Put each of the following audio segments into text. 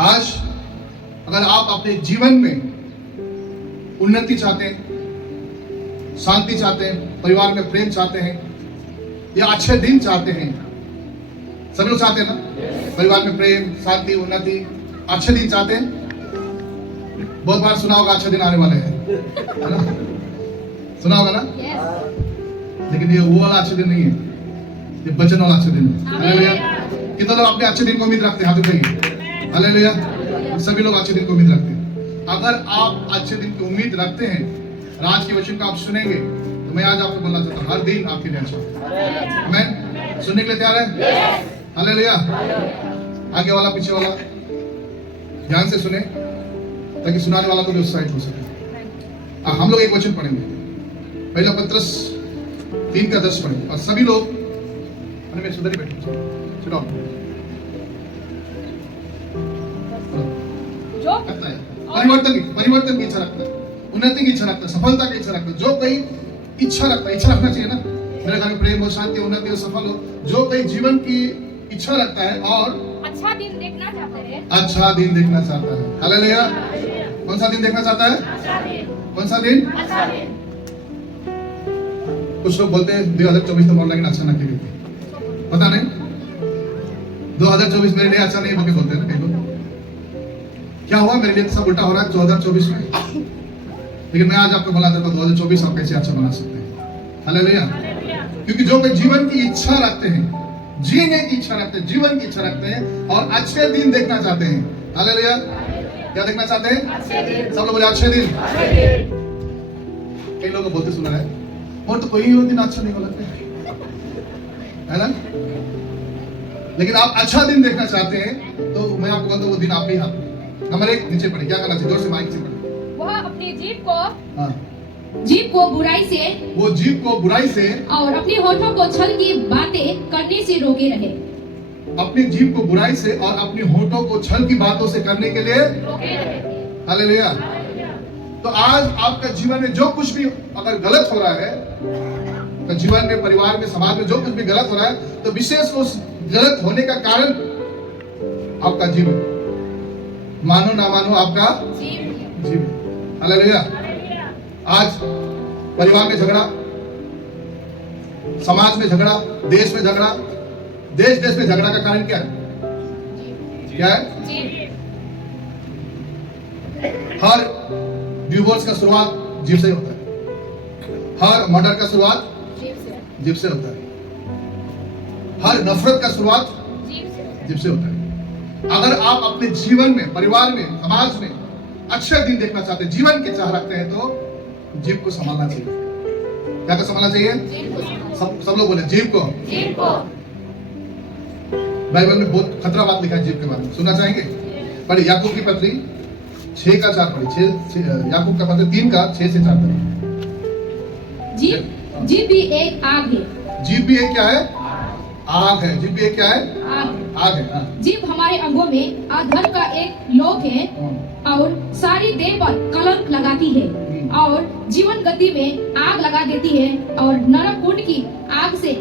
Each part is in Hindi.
आज अगर आप अपने जीवन में उन्नति चाहते हैं, शांति चाहते हैं, परिवार में प्रेम चाहते हैं, या अच्छे दिन चाहते हैं, सब लोग चाहते हैं ना, परिवार में प्रेम, शांति, उन्नति, अच्छे दिन चाहते हैं। बहुत बार सुना होगा अच्छे दिन आने वाले हैं, है ना? सुना होगा ना? लेकिन ये वो वाला अच्छे दिन नहीं है, ये वचन वाला अच्छे दिन है। हालेलुया। कितने लोग अपने अच्छे दिन को उम्मीद रखते हैं? हाथ उठाइए। हालेलुया। सभी लोग अच्छे दिन को उम्मीद रखते हैं। अगर आप अच्छे दिन की उम्मीद रखते हैं, आज के वचन को आप सुनेंगे, तो मैं आज आपको बोलना चाहता हूँ, हर दिन आपके लिए अच्छा। आमीन। सुनने के लिए तैयार है? हालेलुया। आगे वाला पीछे वाला ध्यान से सुने, ताकि सुनाने वाला को भी उत्साहित हो सके। हम लोग एक वचन पढ़ेंगे, पहला पत्रस 3:10 पढ़ेंगे, और सभी लोग में सुधर ही बैठे सुनाओ। परिवर्तन की इच्छा रखता है, उन्नति की इच्छा रखता है, सफलता की इच्छा रखता है। जो कोई इच्छा रखता है, इच्छा रखना चाहिए ना, मेरे घर में प्रेम हो, शांति, उन्नति हो, सफल हो। जो कोई जीवन की इच्छा रखता है और अच्छा दिन देखना चाहता है, अच्छा दिन देखना चाहता है। हालेलुया। कौन सा दिन देखना चाहता है? कौन सा दिन? अच्छा दिन। कुछ लोग बोलते हैं 2024 तो ऑनलाइन अच्छा ना खेले, पता नहीं 2024 मेरे लिए अच्छा नहीं होके बोलते हैं ना कई लोग। क्या हुआ? मेरे लिए सब उल्टा हो रहा है 2024 में। लेकिन मैं आज आपको बोला था 2024 आप कैसे अच्छा बना सकते हैं। हालेलुया। क्योंकि जो कोई जीवन की इच्छा रखते हैं, जीने की इच्छा रखते हैं, जीवन की इच्छा रखते हैं और अच्छे दिन देखना चाहते हैं। हालेलुया। क्या देखना चाहते हैं? अच्छे दिन। सब लोग बोले अच्छे दिन। कई लोग बोलते सुना है, और तो कोई दिन अच्छा नहीं हो लगता है ना? लेकिन आप अच्छा दिन देखना चाहते हैं, तो मैं आपको बोलता हूँ वो दिन आप ही हाथ। नंबर 1 नीचे पढ़े, क्या करना चाहिए? जोर से माइक से पढ़े। वह अपनी जीभ को बुराई से, वो जीभ को बुराई से और अपने होठों को छल की बातें करने से रोके रहे। अपनी जीभ को बुराई से और अपनी होठों को छल की बातों से करने के लिए रोके रहे। हालेलुया। तो आज आपका जीवन में जो कुछ भी अगर गलत हो रहा है, तो जीवन में, परिवार में, समाज में जो कुछ भी गलत हो रहा है, तो विशेष उस गलत होने का कारण आपका जीवन, मानो ना मानो आपका जीवन। हालेलुया। आज परिवार में झगड़ा, समाज में झगड़ा, देश में झगड़ा, देश में झगड़ा का कारण क्या है? क्या है? हर डिवोर्स का शुरुआत जीभ से होता है, हर मर्डर का शुरुआत जीभ से होता है, हर नफरत का शुरुआत जीभ से होता है। अगर आप अपने जीवन में, परिवार में, समाज में अच्छे दिन देखना चाहते हैं, जीवन की चाह रखते हैं, तो जीभ को संभालना चाहिए। क्या को संभालना चाहिए? सब लोग बोले जीभ को। बाइबल में बहुत खतरा बात लिखा है जीभ के बारे में, सुनना चाहेंगे? पढ़िए याकूब की पत्री 6:4 पढ़िए। याकूब का पत्र 3:6-4 पढ़िए। जीभ भी एक आग है। जीभ भी एक क्या है? आग है। जीभ भी एक क्या है? आग है। हाँ। जीभ हमारे अंगों में अधर्म का एक लोक है और सारी देह पर कलंक लगाती है और जीवन गति में आग लगा देती है और नरक कुंड की आग से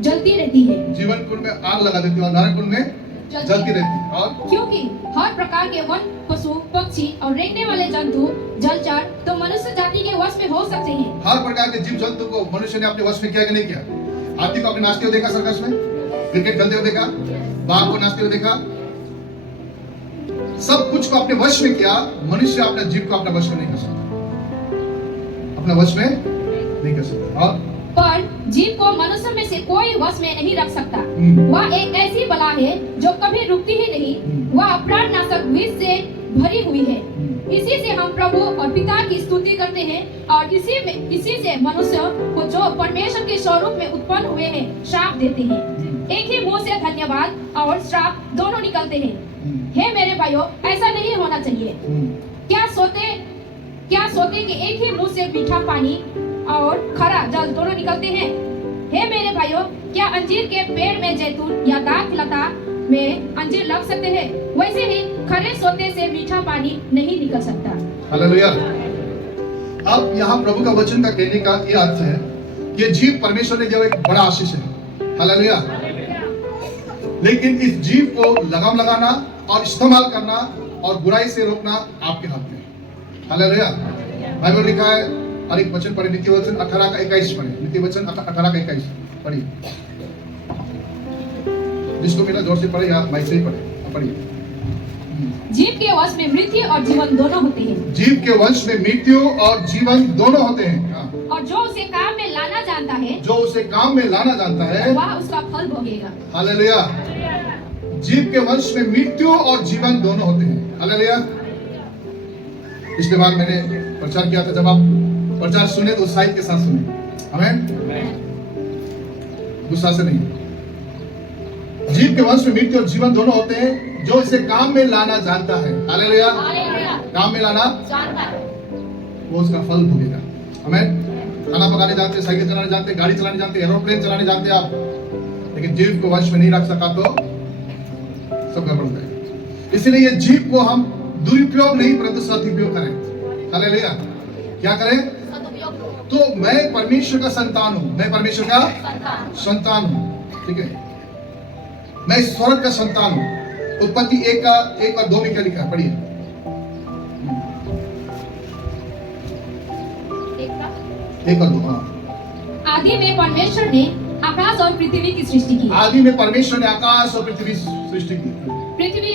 जलती रहती है। जीवन कुंड में आग लगा देती है और नरक कुंड में जलती रहती है। और क्योंकि हर प्रकार के वन, पशु, पक्षी और रेंगने वाले जंतु, जलचर तो मनुष्य जाति के वश में हो सकते हैं। हर प्रकार के जीव जंतु को मनुष्य ने अपने वश में किया कि नहीं किया? हाथी को अपने नाचते हुए देखा सर्कस में, क्रिकेट खेलते हुए देखा, बाघ को नाचते हुए देखा, सब कुछ को अपने वश में किया। मनुष्य अपने जीव को अपने वश में नहीं कर सकता, अपने वश में नहीं कर सकता। और पर जीव को मनुष्य में से कोई वश में नहीं रख सकता। वह एक ऐसी बला है जो कभी रुकती ही नहीं। वह प्राणनाशक विष से भरी हुई है। इसी से हम प्रभु और पिता की स्तुति करते हैं और इसी से मनुष्य को जो परमेश्वर के स्वरूप में उत्पन्न हुए हैं श्राप देते हैं। एक ही मुंह से धन्यवाद और श्राप दोनों निकलते हैं। हे मेरे भाइयों, ऐसा नहीं होना चाहिए। क्या सोते कि एक ही मुंह से मीठा पानी और खरा जल दोनों निकलते हैं? हे मेरे भाइयों, क्या अंजीर के पेड़ में जैतून या दाख लता में अंजीर लग सकते हैं? वैसे ही खरे सोते से मीठा पानी नहीं निकल सकता। हालेलुया। अब यहाँ प्रभु का वचन का कहने का ये अर्थ है, ये जीव परमेश्वर ने दिया एक बड़ा आशीष है। हालेलुया। लेकिन इस जीव को लगाम लगाना और इस्तेमाल करना और बुराई से रोकना आपके हाथ में। हालेलुया। बाइबल लिखा है, और एक वचन पढ़े, नीति वचन 18 का 21 पढ़े, नीति वचन 18 का 21 पढ़िए। जिसको मिला जोर से पढ़े या माइक से ही पढ़े, पढ़िए। जीव के वश में मृत्यु और जीवन दोनों होते हैं। जीव के वश में मृत्यु और जीवन दोनों होते हैं। हाँ। और जो उसे काम में लाना जानता है, जो उसे काम में लाना जानता है, वह उसका फल भोगेगा। हालेलुया। जीव के वश में मृत्यु और जीवन दोनों होते हैं। हालेलुया। पिछले बार मैंने प्रचार किया था, जब आप प्रचार सुने तो उत्साहित के साथ सुने। आमीन। गुस्सा से नहीं। जीव के वश में मृत्यु और जीवन दोनों होते हैं, जो इसे काम में लाना जानता है। हालेलुया। काम में लाना जानता है, वो उसका फल भोगेगा। आमीन। खाना पकाने जानते, साइकिल चलाने जानते, गाड़ी चलाने जानते, एरोप्लेन चलाने जानते आप, लेकिन जीव को वश में नहीं रख सका तो सब गड़बड़ हो जाएगा। इसलिए ये जीव को हम दुरुपयोग नहीं परंतु सदुपयोग करें। हालेलुया। क्या करें? तो मैं परमेश्वर का संतान हूं, मैं परमेश्वर का संतान हूं। ठीक है, मैं स्वर्ग का संतान हूं। उत्पत्ति 1 और 2 में क्या लिखा है? पढ़िए। 1 और 2। हाँ। आदि में परमेश्वर ने आकाश और पृथ्वी की सृष्टि की। आदि में परमेश्वर ने आकाश और पृथ्वी सृष्टि की। पृथ्वी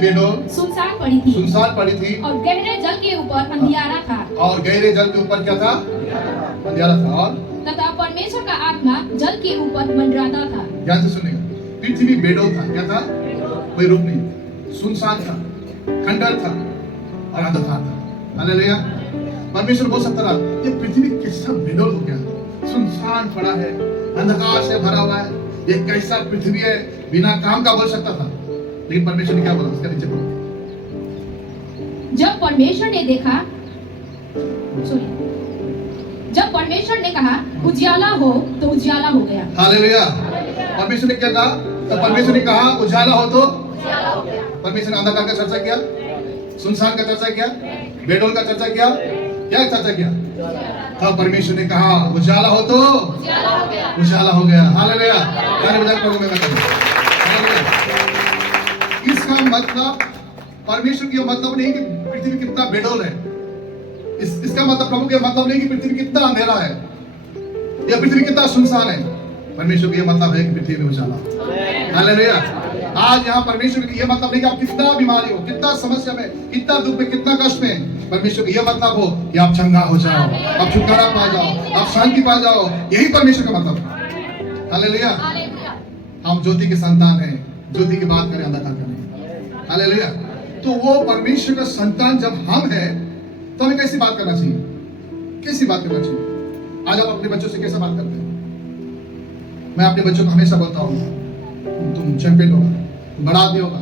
बेडौल सुनसान पड़ी थी। सुनसान पड़ी थी और गहरे जल के ऊपर अंधियारा था। और गहरे जल के ऊपर क्या था? अंधियारा था। और तथा परमेश्वर का आत्मा जल के ऊपर मंडराता था। ध्यान से सुनिएगा। पृथ्वी बेडौल था। क्या था? कोई रूप नहीं, सुनसान था, खंडर था और अंधकार था। हालेलुया। परमेश्वर बोल सकता था, ये पृथ्वी कैसा बेडौल हो गया, सुनसान पड़ा है, अंधकार से भरा हुआ है, ये कैसा पृथ्वी है, बिना काम का बोल सकता था। लेकिन परमेश्वर ने क्या बोला? उसके नीचे पढ़ो। जब परमेश्वर ने देखा, जब परमेश्वर ने कहा उजियाला हो तो उजियाला हो गया। हालेलुया। परमेश्वर ने क्या कहा? तो परमेश्वर ने कहा उजाला हो तो परमेश्वर ने अंधकार का चर्चा किया, सुनसान का चर्चा किया, बेडौल का चर्चा किया, क्या चर्चा किया? तब परमेश्वर ने कहा उजाला हो तो उजाला हो गया। हालेलुया। इसका मतलब परमेश्वर की मतलब नहीं कि पृथ्वी कितना बेडौल है, इसका मतलब प्रभु का मतलब नहीं कि पृथ्वी कितना अंधेरा है या पृथ्वी कितना सुनसान है। परमेश्वर का यह मतलब है कि पृथ्वी में उजाला। हालेलुया। आज यहाँ परमेश्वर का यह मतलब नहीं कि आप कितना बीमारी हो, कितना समस्या में, कितना दुख में, कितना कष्ट में, परमेश्वर का यह मतलब हो कि आप चंगा हो जाओ, आप छुटकारा पा जाओ, आप शांति पा जाओ। यही परमेश्वर का मतलब है। हालेलुया। हम ज्योति के संतान हैं, ज्योति की बात करें, अंधकार करें। हालेलुया। तो वो परमेश्वर का संतान जब हम हैं तो हमें कैसी बात करना चाहिए? कैसी बात करना चाहिए? आज आप अपने बच्चों से कैसे बात करते हैं? मैं अपने बच्चों को हमेशा बोलता हूँ, तुम चैंपियन होगा, बड़ा आदमी होगा।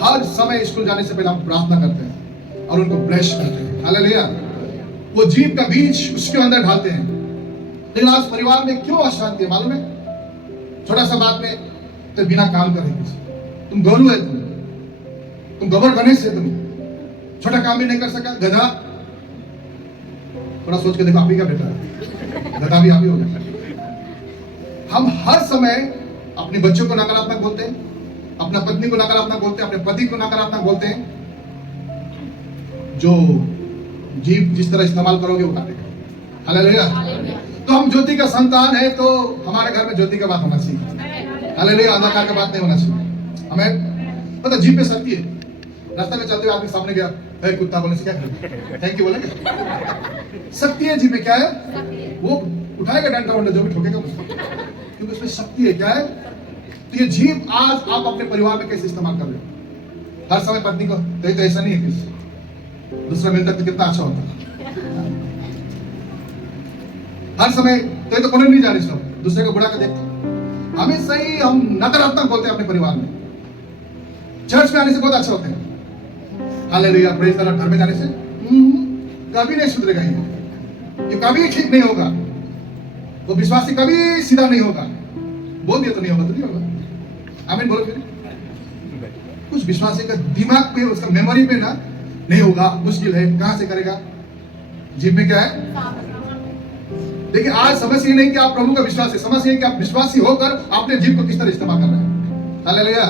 हर समय स्कूल जाने से पहले हम प्रार्थना करते हैं और उनको ब्लेस करते हैं। हालेलुया। वो जीव का बीज उसके अंदर ढालते हैं। लेकिन आज परिवार में क्यों अशांति है मालूम है? छोटा सा बात में तो बिना काम करे, तुम गोलू है, तुम गोबर बने से, तुम छोटा काम भी नहीं कर सका, गधा। थोड़ा सोच के देखो, आप ही का बेटा है, गधा भी आप ही हो गया। हम हर समय अपने बच्चों को नकारात्मक बोलते हैं, अपना पत्नी को नकारात्मक बोलते हैं, अपने पति को नकारात्मक बोलते हैं। जो जीव जिस तरह इस्तेमाल करोगे वो काटेगा। हालेलुया। तो हम ज्योति का संतान है तो हमारे घर में ज्योति का बात होना चाहिए। हालेलुया। अंधकार का बात नहीं होना चाहिए। हमें पता जीव पे शक्ति है। रास्ते में चलते हुए आदमी सामने गया, है कुत्ता, बोलने से क्या करें? थैंक यू बोलेंगे। शक्ति है जीव में। क्या है? वो उठाएगा डंडा वंडा, जो भी ठोकेगा उसको, क्योंकि उसमें शक्ति है। क्या है? तो ये जीव आज आप अपने परिवार में कैसे इस्तेमाल कर रहे हो? हर समय पत्नी को तो ऐसा नहीं है कि दूसरा मिलता तो कितना अच्छा होता। हर समय तो कौन नहीं जाने सब दूसरे को बुरा कर देखते। हमेशा ही हम नकारात्मक बोलते हैं अपने परिवार में। चर्च में आने से बहुत अच्छा होते हैं। Hallelujah, praise the Lord. घर में जाने से कभी नहीं सुधरेगा ये कभी ठीक नहीं होगा। वो विश्वासी कभी सीधा नहीं होगा। बोल दिया तो नहीं होगा, तो नहीं होगा। आमीन बोलो। फिर कुछ विश्वासी का दिमाग पे, उसका मेमोरी पे ना नहीं होगा, मुश्किल है। कहां से करेगा? जीव में क्या है? देखिए, आज समस्या ये नहीं कि आप प्रभु का विश्वास है, समस्या ये कि आप विश्वासी होकर अपने जीव को किस तरह इस्तेमाल कर रहे हैं। हालेलुया।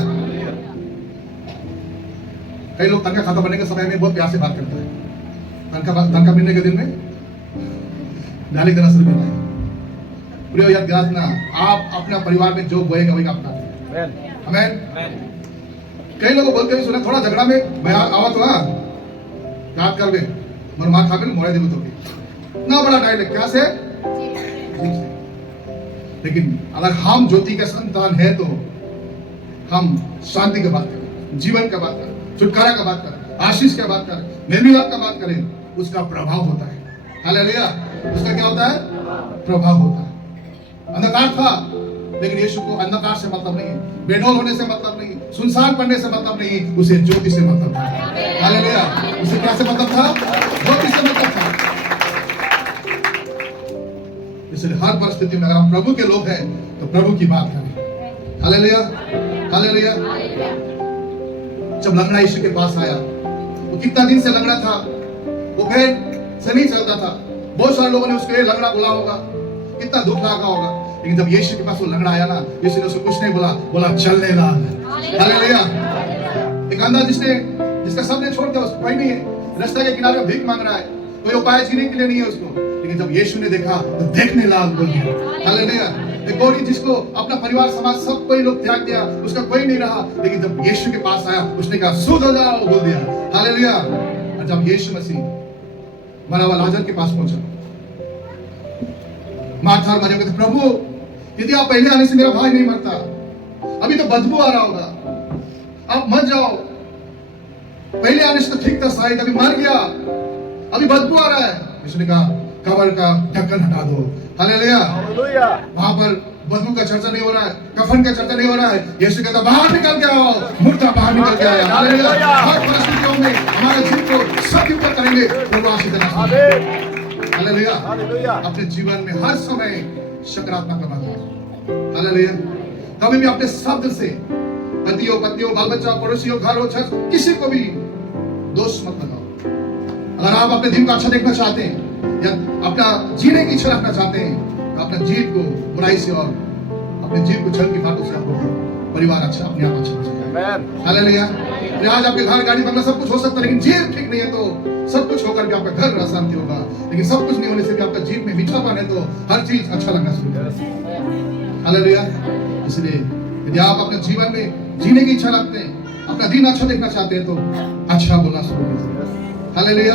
कई लोग तनख्वाह खाता बनने के समय में बहुत प्यार से बात करता है, तनख्वाह मिलने के दिन में गाली देना शुरू करता है। प्रियो याद रखना, आप अपना परिवार में जो बोएगा वही आप खाते। आमीन। कई लोग बोलते हैं, सुना थोड़ा झगड़ा में मैं आवा तो याद कर बे मन मार खा के मोड़े देबो तो ना बड़ा डायलॉग क्या से। लेकिन अगर हम ज्योति के संतान है तो हम शांति की बात करें, जीवन का बात करें, छुटकारा का बात करें, आशीष का बात करें, निर्मिलाप का बात करें, उसका प्रभाव होता है। हालेलुया। उसका क्या होता है? प्रभाव होता है। अंधकार था, लेकिन यीशु को अंधकार से मतलब नहीं, बेढौल होने से मतलब नहीं, सुनसान पड़ने से मतलब नहीं, उसे ज्योति से मतलब था। हालेलुया। उसे क्या से मतलब था? ज्योति से मतलब था। इसलिए हर परिस्थिति में अगर हम प्रभु के लोग हैं तो प्रभु की बात करें। हालेलुया। हालेलुया। जब लंगड़ा यीशु के पास आया, वो कितना दिन से लंगड़ा था, वो पैर से नहीं चलता था। बहुत सारे लोगों ने उसके लंगड़ा बोला होगा, कितना दुख लगा होगा, लेकिन जब यीशु के पास वो लंगड़ा आया ना, यीशु ने उसको कुछ नहीं बोला, बोला चलने लग। हालेलुया। एक अंधा जिसका सबने छोड़ दिया, उसको कोई नहीं है, रास्ते के किनारे भीख मांग रहा है, कोई उपाय जीने के लिए नहीं है उसको, लेकिन जब यीशु ने देखा तो देखने लग बोल दिया। हालेलुया। एक गौरी जिसको अपना परिवार समाज सब कोई लोग त्याग दिया, उसका कोई नहीं रहा, लेकिन जब यीशु के पास आया उसने कहा शुद्ध हो जाओ बोल दिया। हालेलुया। और जब यीशु मसीह मरा हुआ लाजर के पास पहुंचा, मार्था और मरियम कहते प्रभु यदि आप पहले आने से मेरा भाई नहीं मरता, अभी तो बदबू आ रहा होगा, आप मत जाओ, पहले आने से तो ठीक था, शायद अभी मर गया, अभी बदबू आ रहा है। उसने कहा कब्र का ढक्कन हटा दो। हालेलुया। वहां पर बदबू का चर्चा नहीं हो रहा है, कफन का चर्चा नहीं हो रहा है। यीशु कहता बाहर निकल के आओ, मुर्दा बाहर निकल के आया। हालेलुया। हर परिस्थितियों में हमारे जीवन को सत्य पर करेंगे, प्रभु आशीष देना। हालेलुया। हालेलुया। अपने जीवन में हर समय सकारात्मक बना। हालेलुया। कभी भी अपने शब्द से पतियों पत्नियों बाल बच्चा पड़ोसियों घर हो छत किसी को भी दोष मत लगाओ। अगर आप अपने दिन को अच्छा देखना चाहते हैं या अपना जीने की इच्छा रखना चाहते हैं तो अपना जीव को बुराई से और अपने जीव को छल की बातों से आपको परिवार अच्छा अपने आप अच्छा हो जाएगा। हालेलुया। आज आपके घर गाड़ी बंगला सब कुछ हो सकता है, लेकिन जीव ठीक नहीं है तो सब कुछ होकर भी आपका घर अशांति होगा। लेकिन सब कुछ नहीं होने से भी आपका जीव में मीठापन है तो हर चीज अच्छा लगना शुरू करेगा। हालेलुया। इसलिए यदि आप अपने जीवन में जीने की इच्छा रखते हैं, अपना दिन अच्छा देखना चाहते हैं तो अच्छा बोलना शुरू करें। हालेलुया।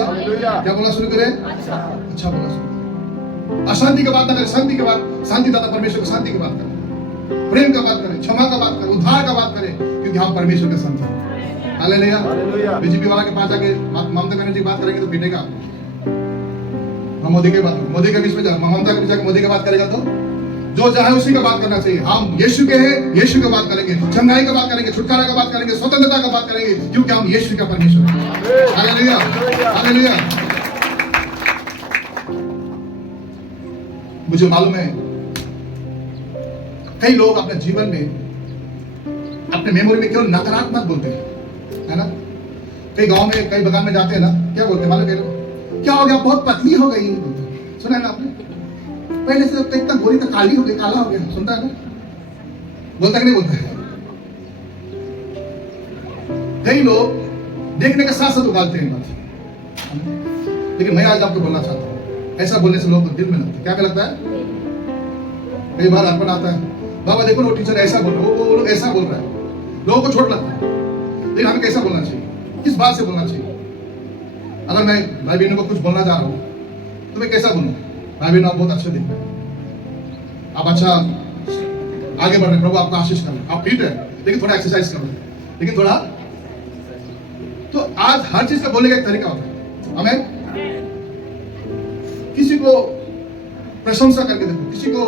क्या बोलना शुरू करें? अच्छा बोलना शुरू करें। अशांति की बात ना करें, शांति की बात, शांति दाता परमेश्वर की शांति की बात करें, प्रेम का बात करें, क्षमा का बात करें, उद्धार का बात करें, क्योंकि हम परमेश्वर के संतान हैं। हालेलुया। बीजेपी वाला के पास जाके ममता बनर्जी की बात करेंगे तो पीटेगा। हम मोदी के बीच में ममता के बीच जाके मोदी की बात करेगा तो जो चाहे उसी का बात करना चाहिए। हम यीशु के हैं, यीशु की बात करेंगे, चंगाई का बात करेंगे, छुटकारा का बात करेंगे, स्वतंत्रता का बात करेंगे, क्योंकि हम यीशु का परमेश्वर हैं। हालेलुया। हालेलुया। मुझे मालूम है कई लोग अपने जीवन में अपने मेमोरी में केवल नकारात्मक बोलते हैं, है ना। कई गांव में कई बगान में जाते हैं ना, क्या बोलते हैं मालूम है? क्या हो गया, बहुत पतली हो गई। सुना है ना आपने? पहले से इतना गोरी तो काली हो गई, काला हो गया। सुनता है ना? बोलता कि नहीं बोलता है? कई लोग देखने के साथ साथ उगालते हैं बात। लेकिन मैं आज आपको बोलना चाहता हूँ, ऐसा बोलने से लोग दिल में लगता है। क्या लगता है? कई बार अर्पण आता है, बाबा देखो वो टीचर ऐसा बोल रहा है, वो लोग ऐसा बोल रहा है, लोगों को छोड़ लगता है। लेकिन हमें कैसा बोलना चाहिए? किस बात से बोलना चाहिए? अगर मैं भाई बहनों को कुछ बोलना चाह रहा हूँ तो मैं कैसा बोलूँ? भाई बहनों आप बहुत अच्छे दिख रहे हैं, आप अच्छा आगे बढ़ रहे, प्रभु आपका आशीष कर रहे, आप फिट है, लेकिन थोड़ा एक्सरसाइज कर रहे, लेकिन थोड़ा। तो आज हर चीज का बोलने का एक तरीका होता है। हमें किसी को प्रशंसा करके देखो, किसी को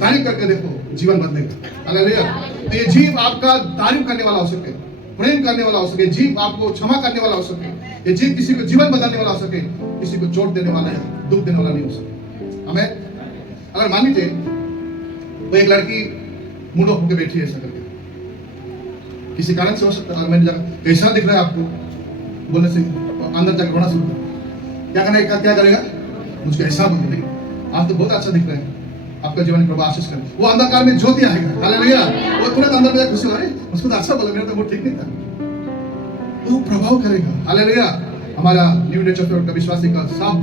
तारीफ करके देखो, जीवन बदलेगा। हालेलुया। तो ये जीव आपका तारीफ करने वाला हो सके, प्रेम करने वाला हो सके, जीव आपको क्षमा करने वाला हो सके, ये जीव किसी को जीवन बदलने वाला हो सके, किसी को चोट देने वाला है, दुख देने वाला नहीं हो सके। हमें अगर मान लीजिए तो एक लड़की मुंह होकर बैठी है ऐसा करके, किसी कारण से हो सकता है, मैंने कैसा दिख रहा है आपको बोलने से अंदर जाकर रोना शुरू कर, क्या करना है, क्या करेगा? मुझको ऐसा बोल, आप तो बहुत अच्छा दिख रहे हैं, आपका जीवन प्रभु आशीष करे। वो अंधकार में ज्योति आएगा। हालेलुया। वो तुरंत अंदर में खुशी हो रही, उसको तो अच्छा बोला, मेरा तो मूड ठीक नहीं था। वो प्रभाव करेगा। हालेलुया। हमारा न्यू नेचर का विश्वासी का शब्द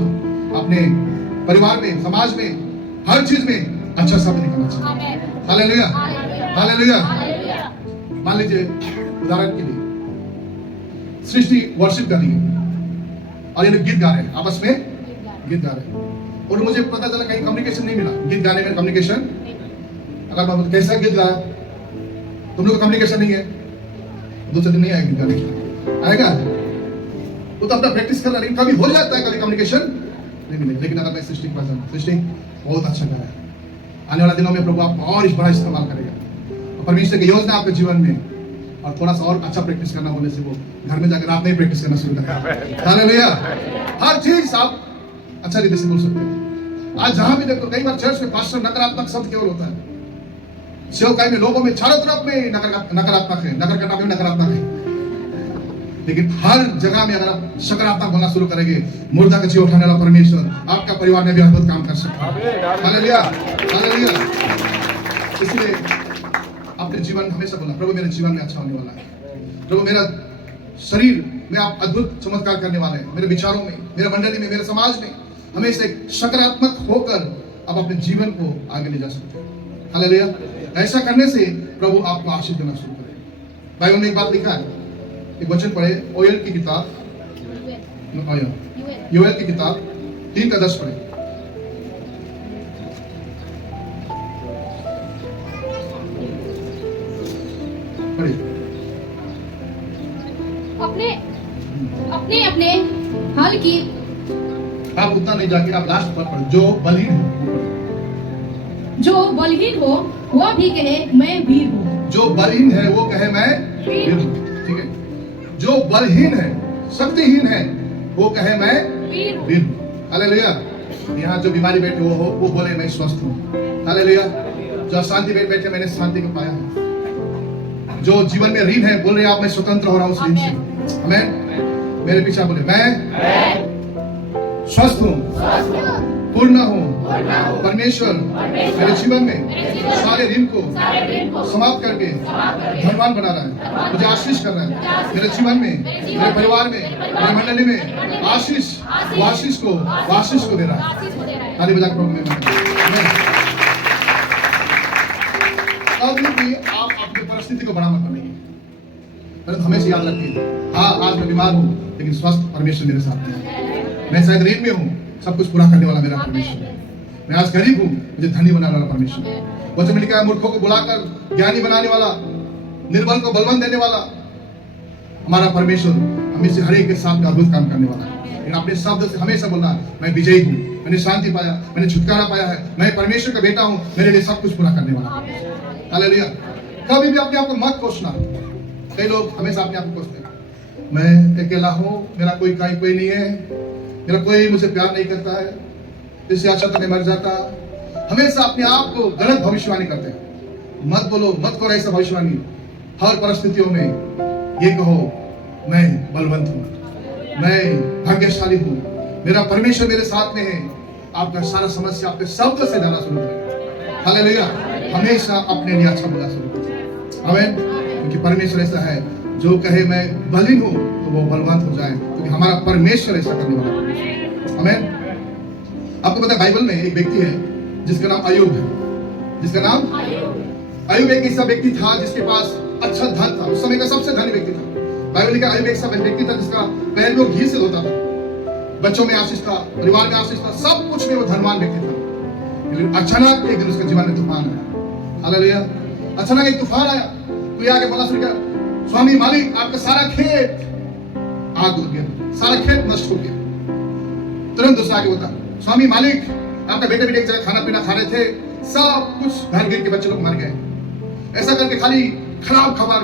अपने परिवार में, समाज में, हर चीज में अच्छा शब्द निकलना चाहिए। Hallelujah, hallelujah. मान लीजिए उदाहरण के लिए सृष्टि वर्शिप कर रही है और ये लोग गीत गा रहे हैं, आपस में गीत गा रहे हैं, और मुझे पता चला कहीं कम्युनिकेशन नहीं मिला। गीत गाने में कम्युनिकेशन, अगर मैं कैसा गीत गाया, तुम लोग कम्युनिकेशन नहीं है, दूसरे दिन नहीं आएगा गीत गाने, आएगा वो तो अपना प्रैक्टिस कर रहा है, लेकिन कभी हो जाता है, कभी कम्युनिकेशन नहीं मिलेगा। लेकिन अगर मैं सृष्टि बहुत अच्छा गाया, आने वाले दिनों में प्रभु आपको और इस बड़ा इस्तेमाल करेगा। परमेश्वर की योजना आपके जीवन में, और थोड़ा सा और अच्छा प्रैक्टिस करना बोलने से वो घर में जाकर रात में ही प्रैक्टिस करना शुरू करेगा। हालेलुया। हर चीज आप अच्छा रीति से बोल सकते हैं। आज जहां भी देखो, कई बार चर्च में पास्टर नकारात्मक शब्द केवल होता है, सेवकाई में लोगों में चारों तरफ में नकारात्मक है, नगर कर्नाटक में नकारात्मक है, लेकिन हर जगह में अगर आप सकारात्मक बोलना शुरू करेंगे, मुर्दा का जीव उठाने वाला परमेश्वर आपका परिवार में भी अद्भुत काम कर सकता है। Hallelujah, hallelujah. इसलिए अपने जीवन हमेशा बोलना, प्रभु मेरे जीवन में अच्छा होने वाला है, प्रभु मेरा शरीर में आप अद्भुत चमत्कार करने वाले हैं, मेरे विचारों में, मेरे मंडली में, मेरे समाज में हमेशा एक सकारात्मक होकर आप अपने जीवन को आगे ले जा सकते हैं। हालेलुया। ऐसा करने से प्रभु आपको आशीष देना शुरू करेगा। बाइबल में एक बात लिखा है, एक वचन पढ़े, योएल की किताब, योएल की किताब 3:10 पढ़े। अपने अपने अपने हल की, आप उतना नहीं जाके आप लास्ट पर पढ़ो, जो बलहीन हो, जो बलहीन हो वह भी कहे मैं वीर हूँ। जो बलहीन है वो कहे मैं वीर हूँ। ठीक है, जो बलहीन है, शक्तिहीन है, वो कहे मैं वीर हूँ। हालेलुया। यहाँ जो बीमारी बैठे वो बोले मैं स्वस्थ हूँ। हालेलुया। जो अशांति बैठे मैंने शांति को पाया है। जो जीवन में ऋण है बोल रहे आप मैं स्वतंत्र हो रहा हूँ उस ऋण से। हमें मेरे पीछे बोले मैं स्वस्थ हूँ, पूर्ण हूँ, परमेश्वर मेरे जीवन में सारे ऋण को समाप्त करके धनवान बना रहा है, मुझे आशीष कर रहा है, मेरे जीवन में, मेरे परिवार में, मेरे मंडली में आशीष को दे रहा है। ताली बजा के अभी भी आप अपनी परिस्थिति को बड़ा मत बनाइए, परंतु हमेशा याद रखिए, हाँ आज मैं बीमार हूँ लेकिन स्वस्थ परमेश्वर मेरे साथ है। मैं शायद ऋण में हूँ, सब कुछ पूरा करने वाला मेरा परमेश्वर है। मैं आज गरीब हूँ, मुझे धनी बनाने वाला परमेश्वर है। वचन में लिखा है मूर्खों को बुलाकर ज्ञानी बनाने वाला, निर्बल को बलवंत देने वाला हमारा परमेश्वर हमेशा हर एक के साथ अद्भुत काम करने वाला है। लेकिन अपने शब्द से हमेशा बोलना मैं विजयी हूँ, मैंने शांति पाया, मैंने छुटकारा पाया है, मैं परमेश्वर का बेटा हूँ, मेरे लिए सब कुछ पूरा करने वाला है। हालेलुया। कभी भी अपने आप को मत कोसना। कई लोग हमेशा अपने आप को कोसते हैं, मैं अकेला हूँ, मेरा कोई नहीं है, मेरा कोई मुझे प्यार नहीं करता है, इससे अच्छा तो मैं मर जाता। हमेशा अपने आप को गलत भविष्यवाणी करते हैं। मत बोलो, मत करो ऐसा भविष्यवाणी। हर परिस्थितियों में ये कहो मैं बलवंत हूँ, मैं भाग्यशाली हूँ, मेरा परमेश्वर मेरे साथ में है। आपका सारा समस्या आपके शब्द से जाना शुरू करें। हालेलुया। हमेशा अपने लिए अच्छा बोला शुरू करें। आमीन। क्योंकि परमेश्वर ऐसा है, जो कहे मैं बलहीन हूँ तो वो बलवंत हो जाए, क्योंकि हमारा परमेश्वर ऐसा करने वाला है। आमीन। आपको पता है बाइबल में एक व्यक्ति है जिसका नाम अय्यूब है। जिसका नाम अय्यूब एक ऐसा व्यक्ति था जिसके पास अच्छा धन था, उस समय का सबसे धनी व्यक्ति था। बाइबल लिखा अय्यूब एक ऐसा व्यक्ति था जिसका पैर में घी से धोता था, बच्चों में आशीष था, परिवार में आशीष था, सब कुछ में वो धनवान व्यक्ति था। लेकिन अचानक एक दिन उसके जीवन में तूफान आया। हालेलुया। अचानक एक तूफान आया, कोई आके बोला शुरू किया, स्वामी मालिक आपका सारा खेत आग लग गया, सारा खेत नष्ट हो गया। तुरंत दूसरा आगे बोला, स्वामी मालिक आपका बेटे एक जगह खाना पीना खा रहे थे, सब कुछ घर गिर के बच्चे लोग मर गए। ऐसा करके खाली खराब खबर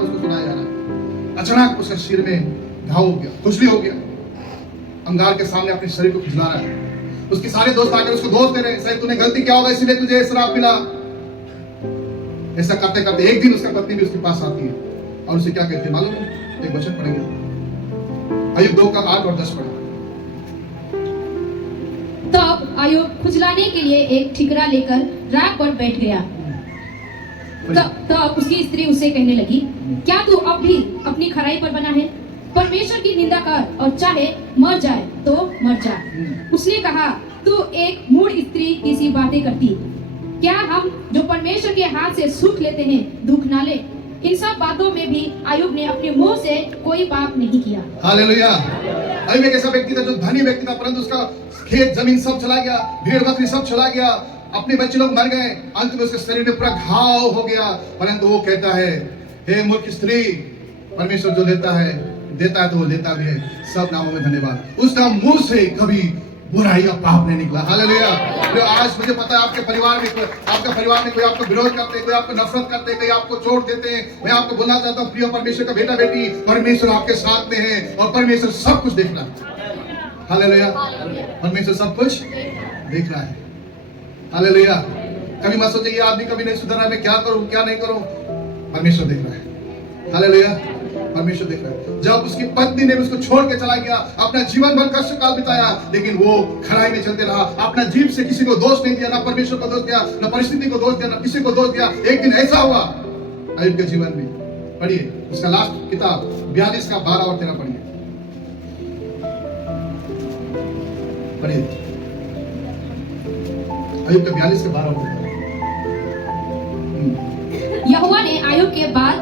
उसको सुनाया जा रहा है। अचानक उसके शरीर में घाव हो गया, खुजली हो गया, अंगार के सामने अपने शरीर को खुजला रहा है। उसके सारे दोस्त आकर उसको दोस्त दे रहे हैं, शायद तूने गलती क्या होगा इसलिए तुझे शराब पिला। ऐसा करते करते एक दिन उसका पत्नी भी उसके पास आती है और उसे क्या कहती है मालूम है? एक वचन पढ़ेंगे, अय्यूब 2:8 और 10 पढ़ेंगे। तब अय्यूब खुजलाने के लिए एक ठिकरा लेकर राख पर बैठ गया। तब उसकी स्त्री उसे कहने लगी, क्या तू अब भी अपनी खराई पर बना है। परमेश्वर की निंदा कर और चाहे मर जाए तो मर जा। उसने कहा, तू एक मूढ़ स्त्री की सी बातें करती। क्या हम जो परमेश्वर के हाथ से सुख लेते हैं दुख ना ले? इन सब बातों में भी अय्यूब ने अपने मुंह से कोई पाप नहीं किया। हालेलुया। अय्यूब एक ऐसा व्यक्ति था जो धनी व्यक्ति था, परंतु उसका खेत जमीन सब चला गया, भेड़ बकरी सब चला गया, अपने बच्चे लोग मर गए, अंत में उसके शरीर में पूरा घाव हो गया। परंतु वो कहता है, हे मूर्ख स्त्री, परमेश्वर जो देता है तो वो लेता भी है। सब नामों में धन्यवाद। उसका मुंह से कभी बुराई या पाप नहीं निकला। हालेलुया। तो आज मुझे पता है आपके परिवार में कोई आपको विरोध करते हैं, कोई आपको नफरत करते हैं, कोई आपको चोट देते हैं। मैं आपको बोलना चाहता हूँ, प्रिय परमेश्वर का बेटा बेटी, परमेश्वर आपके साथ में है और परमेश्वर सब कुछ देख रहा है। हालेलुया। परमेश्वर सब कुछ देख रहा है। हालेलुया। कभी मत सोचिए ये आदमी कभी नहीं सुधरा, मैं क्या करूं क्या नहीं करूं। परमेश्वर देख रहा है। हालेलुया। परमेश्वर देख रहा है। जब उसकी पत्नी ने उसको छोड़ के चला गया, अपना जीवन भर कष्ट काल बिताया, लेकिन वो खराई में चलते रहा। अपना जीभ से किसी को दोष नहीं दिया, ना परमेश्वर को दोष दिया, ना परिस्थिति को दोष दिया, ना किसी को दोष दिया। एक दिन ऐसा हुआ अय्यूब के जीवन में, पढ़िए उसका लास्ट किताब 42 का 12 और 13 पढ़िए। अय्यूब का 42 का 12 और 13। यहोवा ने अय्यूब के बाद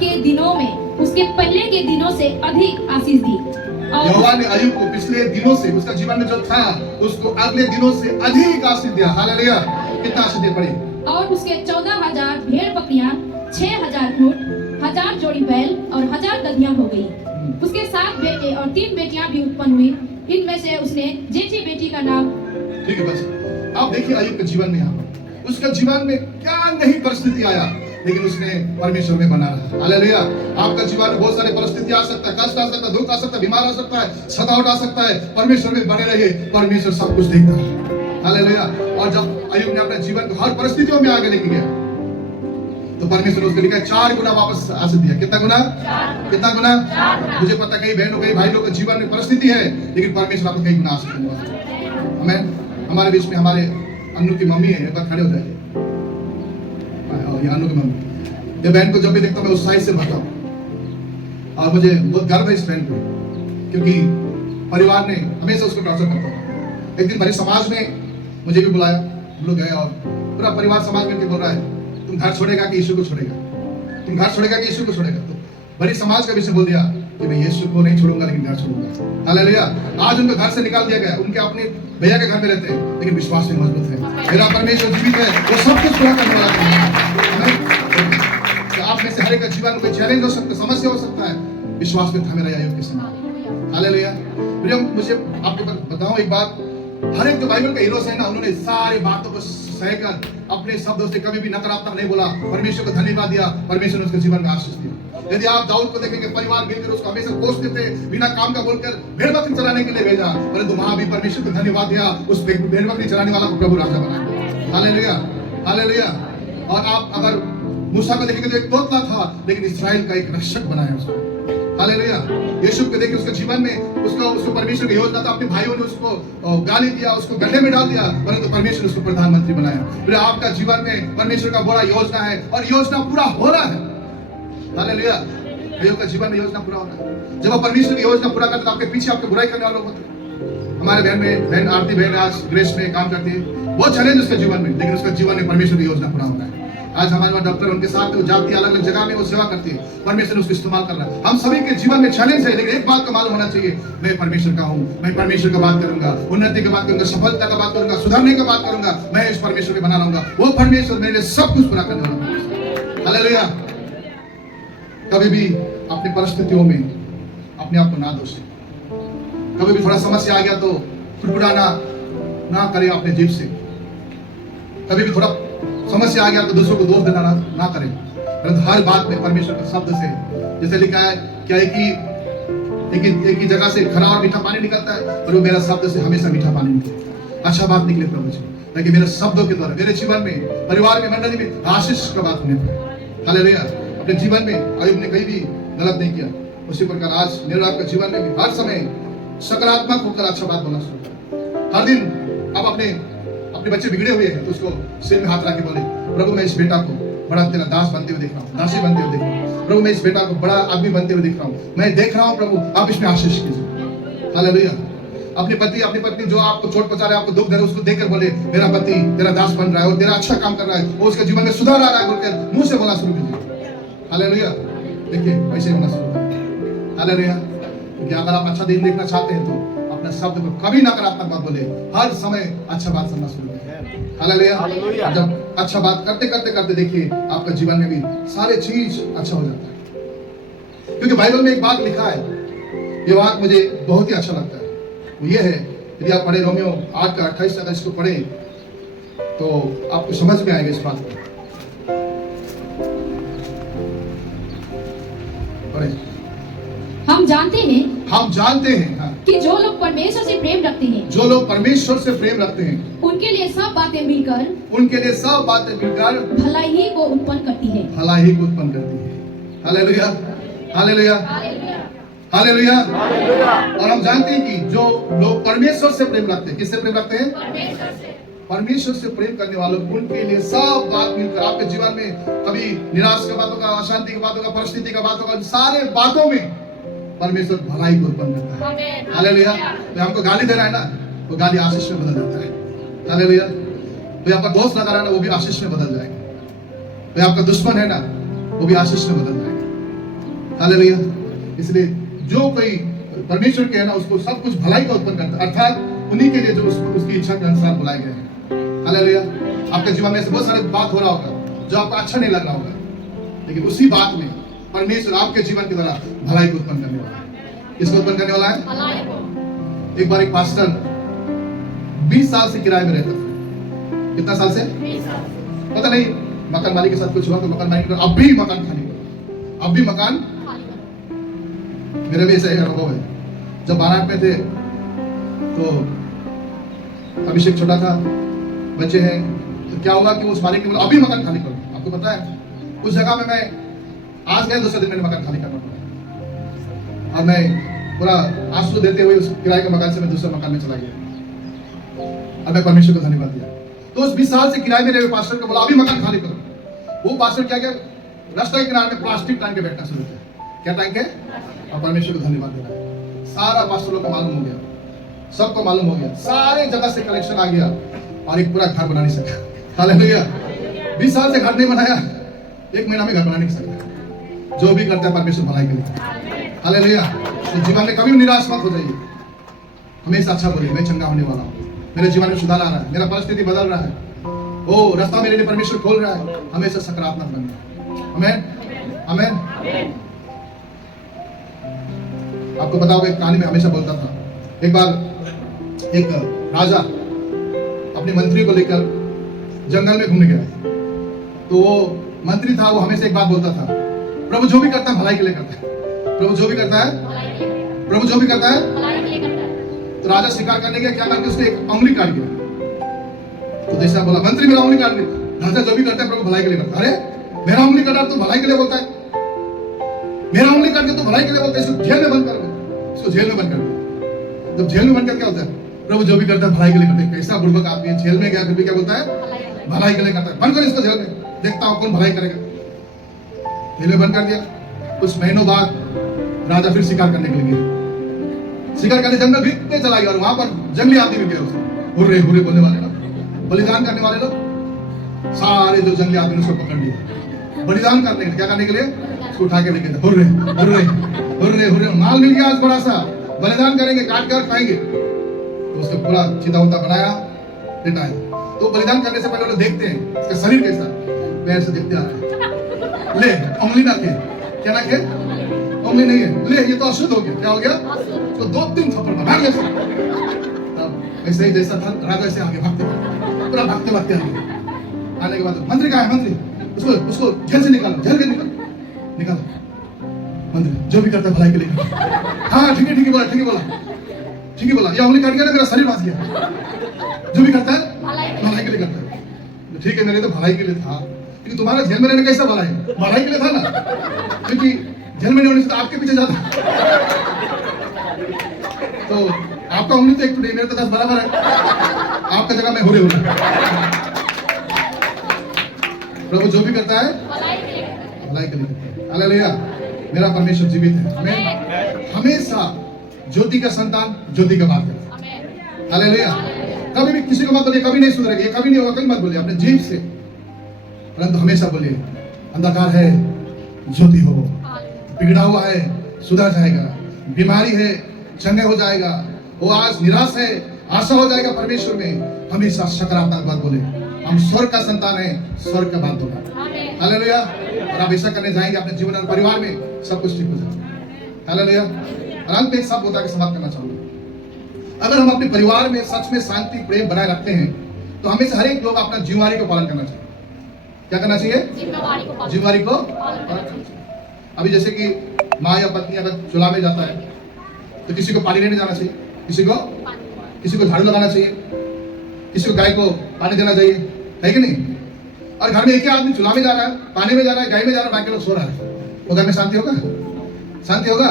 के दिनों में उसके पहले के दिनों से अधिक आशीष दी। यहोवा ने अय्यूब को पिछले दिनों से, उसका जीवन में जो था, उसको अगले दिनों से अधिक आशीष दिया। हालेलुया। कितना आशीष दिया पढ़िए। और उसके 14,000 भेड़ बकरियां, 6,000 ऊंट, 1,000 जोड़ी बैल और 1,000 गदहियां हो गई। उसके 7 बेटे और 3 बेटियां भी उत्पन्न हुई। इनमें से उसने जेठी बेटी का नाम। ठीक है बस आप देखिए अय्यूब के जीवन में, यहाँ पर उसका जीवन में क्या नहीं परिस्थिति आया, लेकिन उसने परमेश्वर में बना रहा। हालेलुया। आपका जीवन में बहुत सारे परिस्थिति आ सकता है, कष्ट आ सकता है, दुख आ सकता है, बीमार आ सकता है, सतावट आ सकता है। परमेश्वर में बने रहिए, परमेश्वर सब कुछ देखता है। हालेलुया। और जब अय्यूब ने अपने जीवन को हर परिस्थितियों में आगे लेके गया, तो परमेश्वर उसको लिखा 4 गुना वापस आशीष दिया। कितना गुना? कितना गुना? मुझे पता कई बहनों कई भाई लोग के जीवन में परिस्थिति है, लेकिन परमेश्वर आपको कई गुना आशीष देगा। हमें हमारे बीच में हमारे अन्नू की मम्मी है, एक बार खड़े हो जाइए। ये अन्नू की मम्मी, ये बहन को जब भी देखता हूं मैं उत्साहित से भरता हूं और मुझे बहुत गर्व है इस बहन पे, क्योंकि परिवार ने हमेशा उसको टॉर्चर करता था। एक दिन भरी समाज में मुझे भी बुलाया, हम लोग गए और पूरा परिवार समाज में बोल रहा है, तुम घर छोड़ेगा कि यीशु को छोड़ेगा, तुम घर छोड़ेगा कि यीशु को छोड़ेगा। तो बड़ी समाज का विषय बोल दिया कि मैं यीशु को नहीं छोड़ूंगा, लेकिन घर छोड़ूंगा। हालेलुया। आज उनको घर से निकाल दिया गया, उनके अपने भैया के घर में रहते हैं, लेकिन विश्वास में मजबूत है। मेरा परमेश्वर जीवित है, वो सब कुछ पूरा करने वाला है। तो आप में से हर एक का जीवन में कोई चैलेंज हो सकता है, समस्या हो सकता है, विश्वास में थमे रहिए अय्यूब के समान। हालेलुया। मुझे आपके बताऊं एक बात, हर एक जो बाइबल के हीरोज है ना, उन्होंने सारी बातों को सहकर अपने शब्दों से कभी भी नकारात्मक नहीं बोला, परमेश्वर को धन्यवाद दिया, परमेश्वर ने उसके जीवन में आशीष दिया। यदि आप दाऊद को देखेंगे, परिवार मिलकर उसको हमेशा कोसते थे, बिना काम का बोलकर भेड़ बकरी चराने के लिए भेजा, परंतु वहां भी परमेश्वर को धन्यवाद दिया, उस भेड़ बकरी चराने वाला को प्रभु राजा बनाया। हालेलुया। हालेलुया। और आप अगर मूसा को देखेंगे तो एक तोतला था, लेकिन इस्राएल का एक रक्षक बनाया उसको। हालेलुया। यीशु को देखिए, उसके जीवन में उसको परमेश्वर की योजना था। अपने भाइयों ने उसको गाली दिया, उसको गड्ढे में डाल दिया, परंतु परमेश्वर ने उसको प्रधानमंत्री बनाया। फिर आपका जीवन में परमेश्वर का बड़ा योजना है और योजना पूरा हो रहा है। हालेलुया। अय्यूब का जीवन में योजना पूरा हो रहा है। जब आप परमेश्वर की योजना पूरा करते, आपके पीछे आपके बुराई करने वाले लोग होते हैं। हमारे बहन आरती बहन आज ग्रेस में काम करती है, बहुत चैलेंज उसके जीवन में, लेकिन उसके जीवन में परमेश्वर की योजना पूरा हो रहा है। आज हमारे वहाँ डॉक्टर उनके साथ में जाती है, अलग अलग जगह में वो सेवा करती है, परमेश्वर उसको इस्तेमाल कर रहा है। हम सभी के जीवन में चैलेंज है, लेकिन एक बात का मालूम होना चाहिए, मैं परमेश्वर का हूँ, मैं परमेश्वर का बात करूंगा, उन्नति की बात करूंगा, सफलता का बात करूंगा, सुधारने का बात करूंगा, मैं इस परमेश्वर में बना रहूंगा। वो परमेश्वर मेरे लिए सब कुछ पूरा करने वाला है। हालेलुया। कभी भी अपनी परिस्थितियों में अपने आप को ना दोषे। कभी भी थोड़ा समस्या आ गया तो फुटफुटाना ना करे अपने जीव से। कभी भी थोड़ा समस्या आ गया तो दूसरों को दोष देना ना करें, परंतु हर बात में परमेश्वर के शब्द से, जैसे लिखा है क्या एक ही जगह से खरा और मीठा पानी निकलता है, और वो मेरा शब्द से हमेशा मीठा पानी निकले, अच्छा बात निकले प्रभु जी, ताकि मेरे शब्दों के द्वारा मेरे जीवन में, परिवार में, मंडली में आशीष का बात होने पाए। हालेलुया। अपने जीवन में अय्यूब ने कहीं भी गलत नहीं किया, उसी प्रकार आज मेरे आपका जीवन में भी हर समय सकारात्मक होकर अच्छा बात बोलना शुरू करें। हर दिन आप अपने बच्चे बिगड़े हुए हैं तो उसको सिर में हाथ रख के बोले, प्रभु मैं इस बेटा को बड़ा तेरा दास बनते हुए देख रहा हूँ, दासी बनते हुए देख रहा हूँ प्रभु। मैं इस बेटा को बड़ा आदमी बनते हुए देख रहा हूँ, मैं देख रहा हूँ प्रभु, आप इसमें आशीष कीजिए। हालेलुया। अपने पति अपनी पत्नी जो आपको चोट पहुंचा रहे, आपको दुख दे रहे, उसको देखकर बोले मेरा पति तेरा दास बन रहा है और तेरा अच्छा काम कर रहा है, वो उसके जीवन में सुधार आ रहा है बोलकर मुंह से बोलना शुरू कीजिए। हालेलुया। देखिए वैसे होना शुरू कीजिए। हालेलुया। क्योंकि अगर आप अच्छा दिन देखना चाहते हैं तो अपने शब्द को कभी नकारात्मक बात बोले, हर समय अच्छा बात सुनना शुरू कीजिए। हालेलुया। जब अच्छा बात करते करते करते देखिए आपका जीवन में भी सारे चीज अच्छा हो जाता है। क्योंकि बाइबल में एक बात लिखा है, ये बात मुझे बहुत ही अच्छा लगता है, वो ये है, यदि आप पढ़े रोमियो 8 का 28 अगर इसको पढ़े तो आपको समझ में आएगा इस बात को। पढ़े। हम जानते हैं हाँ, कि जो लोग परमेश्वर से प्रेम रखते हैं, जो लोग परमेश्वर से प्रेम रखते हैं, उनके लिए सब बातें मिलकर भलाई को उत्पन्न करती है। भलाई को उत्पन्न करती है। हालेलुया। हालेलुया। हालेलुया। और हम जानते हैं कि जो लोग परमेश्वर से प्रेम रखते हैं, किससे प्रेम रखते हैं? परमेश्वर से प्रेम करने वालों, उनके लिए सब बात मिलकर, आपके जीवन में कभी निराश का बात होगा, अशांति की बात होगा, परिस्थिति का बात होगा, सारे बातों में परमेश्वर भलाई को उत्पन्न करता है। हालेलुया। तो हमको गाली दे रहा है ना, वो गाली आशीष में बदल जाता है। हालेलुया। तो आपका दोस्त लगा रहा है ना, वो भी आशीष में बदल जाएगा। तो आपका दुश्मन है ना, वो भी आशीष में बदल जाएगा। हालेलुया। इसलिए जो कोई परमेश्वर के है ना, उसको सब कुछ भलाई का उत्पन्न करता है, अर्थात उन्हीं के लिए जो उसकी इच्छा के अनुसार बुलाए गए हैं। हालेलुया। आपके जीवन में ऐसे बहुत सारे बात हो रहा होगा जो आपको अच्छा नहीं लग रहा होगा, लेकिन उसी बात में परमेश्वर आपके जीवन की तरह भलाई को उत्पन्न करने वाला है। किसको उत्पन्न करने वाला है? एक बार एक पास्टर 20 साल से किराए में रहता था। कितना साल से? 20 साल। पता नहीं मकान मालिक के साथ कुछ हुआ तो मकान मालिक अब भी मकान खाली, अब भी मकान। मेरा भी ऐसा ही अनुभव है। जब बारात में थे तो अभिषेक छोटा था, बच्चे हैं, तो क्या हुआ कि उस मालिक ने बोला अभी मकान खाली करो। आपको पता है उस जगह में मैं आज गए, दूसरे दिन मैंने मकान खाली करना पड़ा और मैं पूरा आंसू देते हुए उस किराए के मकान से मैं दूसरे मकान में चला गया और मैं परमेश्वर को धन्यवाद दिया। तो उस 20 साल से किराए में रहे पास्टर को बोला अभी मकान खाली करो। वो पास्टर क्या किया, रास्ते के किनारे में प्लास्टिक टांग के बैठना शुरू किया। क्या टांग के? और परमेश्वर को धन्यवाद दे रहा है। सारा पास्टर लोग को मालूम हो गया, सबको मालूम हो गया, सारे जगह से कलेक्शन आ गया और एक पूरा घर बना नहीं सका। हालेलुया। 20 साल से घर नहीं बनाया, 1 महीना में घर बना नहीं सका। जो भी करता है परमेश्वर भलाई के लिए। हालेलुया। तो जीवन में कभी निराश मत हो जाइए, हमेशा अच्छा बोलिए, मैं चंगा होने वाला हूँ, मेरे जीवन में सुधार आ रहा है, मेरा परिस्थिति बदल रहा है, वो रास्ता मेरे लिए परमेश्वर खोल रहा है। हमेशा सकारात्मक बनिए। आमीन। आमीन। आपको पता होगा एक कहानी में हमेशा बोलता था, एक बार एक राजा अपने मंत्री को लेकर जंगल में घूमने गया। तो वो मंत्री था, वो हमेशा एक बात बोलता था, प्रभु जो भी करता है भलाई के लिए करता है। प्रभु जो भी करता है, प्रभु जो भी करता है भलाई के लिए करता है। तो राजा शिकार करने गया, क्या करके उसने एक उंगली काट दिया। तो जैसा बोला मंत्री मेरा उंगली काट दिया। राजा जो भी करता है प्रभु भलाई के लिए करता है। अरे मेरा उंगली काटा तो भलाई के लिए बोलता है, मेरा उंगली काट के तो भलाई के लिए बोलता है, इसको जेल में बंद कर दो, इसको जेल में बंद कर दो। जब जेल में बंद कर क्या होता है? प्रभु जो भी करता है भलाई के लिए करता है। कैसा बुड़बक आदमी है, जेल में गया फिर भी क्या बोलता है? भलाई के लिए करता है। बंद कर इसको जेल में, देखता हूं कौन भलाई करेगा। जेल में बंद कर दिया। कुछ महीनों बाद राजा फिर शिकार करने के लिए गया। शिकार करने जंगल भी चला गया और वहां पर जंगली आदमी भी गया उसको, हुर्रे हुर्रे बोलने वाले लोग, बलिदान करने वाले लोग, सारे जो जंगली आदमी उसको पकड़ लिया बलिदान करने के लिए। क्या करने के लिए? उसको उठा के लेके गए, हुर्रे हुर्रे हुर्रे हुर्रे, माल मिल गया आज बड़ा सा, बलिदान करेंगे, काट कर खाएंगे। तो उसको पूरा चिता उता बनाया, लिटाया। तो बलिदान करने से पहले लोग देखते हैं इसका शरीर कैसा, पैर से देखते आ रहे हैं, ले उंगली ना खे, क्या ना खे, उंगली नहीं है, ले ये तो अशुद्ध हो गया। क्या हो गया? तो 2-3 थप्पड़ भाग गया। तब ऐसे ही जैसा था राजा ऐसे आगे भागते पूरा भागते भागते आगे। आने के बाद मंत्री कहाँ है? मंत्री, उसको जेल से निकालो, जेल से निकालो। मंत्री जो भी करता है भलाई के लिए। हाँ ठीक है बोला, ठीक है बोला, ये उंगली काट गया ना, मेरा शरीर भाग गया। जो भी करता है भलाई के लिए करता है। ठीक है, मेरे तो भलाई के लिए था, लेकिन तुम्हारा जेल में रहने कैसा भलाई? भलाई के लिए था ना, क्योंकि जेल में नहीं होने से तो आपके पीछे जाता। तो आपका उंगली तो एक टुकड़ी, मेरे तो 10 बराबर है। आपका जगह मैं हुर्रे हुर्रे। प्रभु जो भी करता है भलाई के लिए करता भलाई के लिए करता है। हालेलुया। मेरा परमेश्वर जीवित है। आमेन। हमेशा ज्योति का संतान ज्योति का बात करता है। आमेन। हालेलुया। कभी भी किसी को मत बोलिए कभी नहीं सुधरेगा, ये कभी नहीं होगा, कभी मत बोलिए अपने जीभ से, परंतु हमेशा बोलिए अंधकार है ज्योति हो, बिगड़ा हुआ है सुधर जाएगा, बीमारी है चंगे हो जाएगा, वो आज निराश है आशा हो जाएगा परमेश्वर में। हमेशा सकारात्मक बात बोले। हम स्वर्ग का संतान है, स्वर्ग का बात होगा। आमेन। हालेलुया। और आप ऐसा करने जाएंगे अपने जीवन और परिवार में सब कुछ ठीक हो जाएगा। हालेलुया। और अंत में एक शब्द होता है कि समाप्त करना चाहूंगा। अगर हम अपने परिवार में सच में शांति प्रेम बनाए रखते हैं तो हमें से हर एक लोग अपना जिम्मेवारी को पालन करना चाहिए। क्या करना चाहिए? जिम्मेवारी को पालन जिम्मेवारी को पालन पालन करना चाहिए। अभी जैसे कि माँ या पत्नी अगर चुला में जाता है तो किसी को पानी लेने जाना चाहिए, किसी को झाड़ू लगाना चाहिए, किसी को गाय को पानी देना चाहिए, है कि नहीं? और घर में एक ही आदमी चुला में जा रहा है, पानी में जा रहा है, गाय में जा रहा है, बाकी लोग सो रहा है, तो घर में शांति होगा? शांति होगा?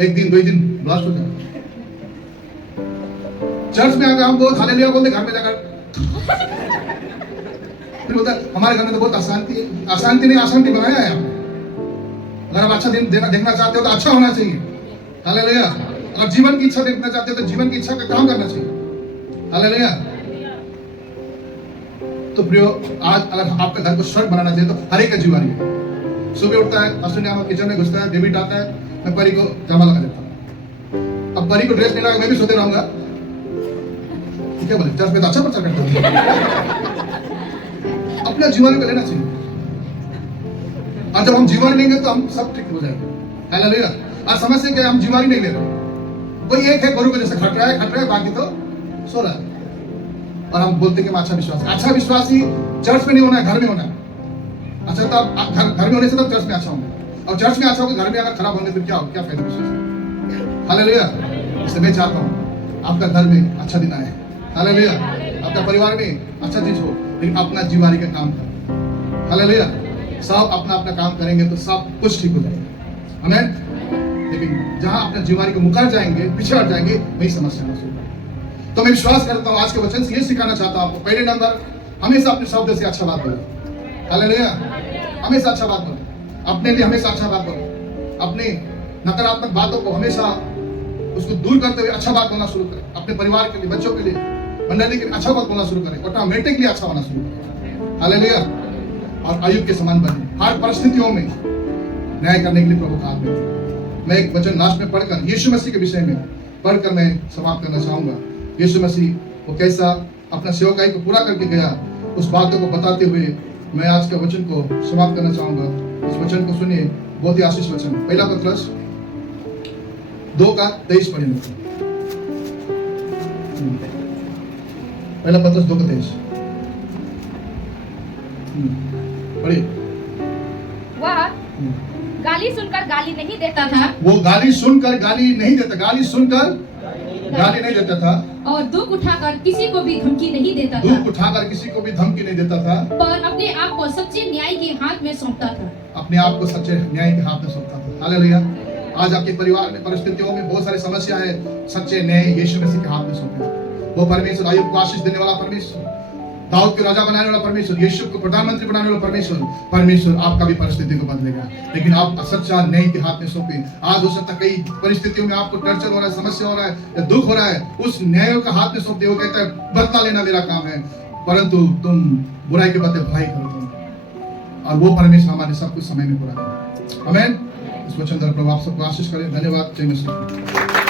एक दिन 2 दिन ब्लास्ट हो जाएगा। चर्च में आकर हम बहुत हालेलुया बोलते, घर में जाकर फिर बोलता हमारे घर में तो बहुत अशांति है। अशांति नहीं, अशांति बनाया है आपने। अगर आप अच्छा दिन देखना चाहते हो तो अच्छा होना चाहिए। हालेलुया। अगर जीवन की इच्छा देखना चाहते हो तो जीवन की इच्छा का काम करना चाहिए। हालेलुया। तो प्रियो, आज अगर आपके घर को स्वर्ग बनाना चाहिए तो हर एक का जिम्मेवारी है। सुबह उठता है, अश्विनी हम किचन में घुसता है, बेबी आता है, मैं परी को जामा लगा देता हूँ। अब परी को ड्रेस नहीं लगा मैं भी सोते रहूंगा, क्या बोले चर्च में तो अच्छा प्रचार करता हूँ। अपना जीवन को लेना चाहिए, और जब हम जीवन लेंगे तो हम सब ठीक हो जाएंगे। हालेलुया। आज समस्या क्या है? हम जीवन नहीं ले रहे। कोई एक है गुरु को जैसे खट रहा है, बाकी तो सो रहा है। और हम बोलते हैं कि अच्छा विश्वास, अच्छा विश्वासी चर्च में नहीं होना है, घर में होना है। अच्छा तो आप घर में होने से तब चर्च में अच्छा होंगे, और चर्च में अच्छा होगा, घर में अगर खराब होंगे फिर क्या फायदा विश्वास? हालेलुया। इसलिए मैं चाहता हूँ आपका घर में अच्छा दिन आए। हालेलुया। आपका परिवार में अच्छा चीज हो, लेकिन अपना जिम्मेवारी का काम करो। हालेलुया। सब अपना अपना काम करेंगे तो सब कुछ ठीक हो जाएगा। आमीन। लेकिन जहां अपने जिम्मेवारी को मुकर जाएंगे, पीछे हट जाएंगे, वही समस्या शुरू होगी। तो मैं विश्वास करता हूँ आज के वचन से ये सिखाना चाहता हूँ आपको। पहले नंबर, हमेशा अपने शब्द से अच्छा बात बोलो। हालेलुया। हमेशा अच्छा बात बोलो, अपने लिए हमेशा अच्छा बात बोलो। अपनी नकारात्मक बातों को हमेशा उसको दूर करते हुए अच्छा बात बोलना शुरू करें। अपने परिवार के लिए, बच्चों के लिए, मंडली के लिए अच्छा बात बोलना शुरू करें, ऑटोमेटिकली अच्छा होना शुरू करें। हालेलुया। और अय्यूब के समान बने, हर परिस्थितियों में न्याय करने के लिए प्रभु का हाथ में। मैं एक वचन लास्ट में पढ़कर यीशु मसीह के विषय में पढ़कर मैं समाप्त करना चाहूंगा। यीशु मसीह वो कैसा अपना सेवकाई को पूरा करके गया, उस बातों को बताते हुए मैं आज के वचन को समाप्त करना चाहूंगा। इस वचन को सुनिए, बहुत ही आशीष वचन। पहला पत्रस 2:23 पढ़ेंगे। पहला पत्रस 2:23 पढ़िए। वह गाली सुनकर गाली नहीं देता था, वो गाली सुनकर गाली नहीं देता, गाली सुनकर गाली नहीं देता था, और दुख उठाकर किसी को भी धमकी नहीं देता था, दुख उठाकर किसी को भी धमकी नहीं देता था, पर अपने आप को सच्चे न्याय के हाथ में सौंपता था। अपने आप को सच्चे न्याय के हाथ में सौंपता था। हालेलुया। आज आपके परिवार में परिस्थितियों में बहुत सारी समस्या है, सच्चे न्याय यीशु मसीह के हाथ में सौंपे। वो परमेश्वर अय्यूब को आशीष देने वाला परमेश्वर, दाऊद को राजा बनाने वाला परमेश्वर, यीशु को प्रधानमंत्री बनाने वाला परमेश्वर आपका भी परिस्थिति को बदलेगा, लेकिन आप सच्चा न्याय के हाथ में सौंपे। आज हो सकता है कई परिस्थितियों में आपको टर्चर हो रहा है, समस्या हो रहा है या दुख हो रहा है, उस न्याय का हाथ में सौंपते। वो कहता है बदला लेना मेरा काम है, परंतु तुम बुराई के बदले भलाई करो तुम, और वो परमेश्वर हमारे सब कुछ समय में पूरा करेगा। आमीन। इस वचन द्वारा प्रभु आप सबको आशीष करें। धन्यवाद। जय मसीह।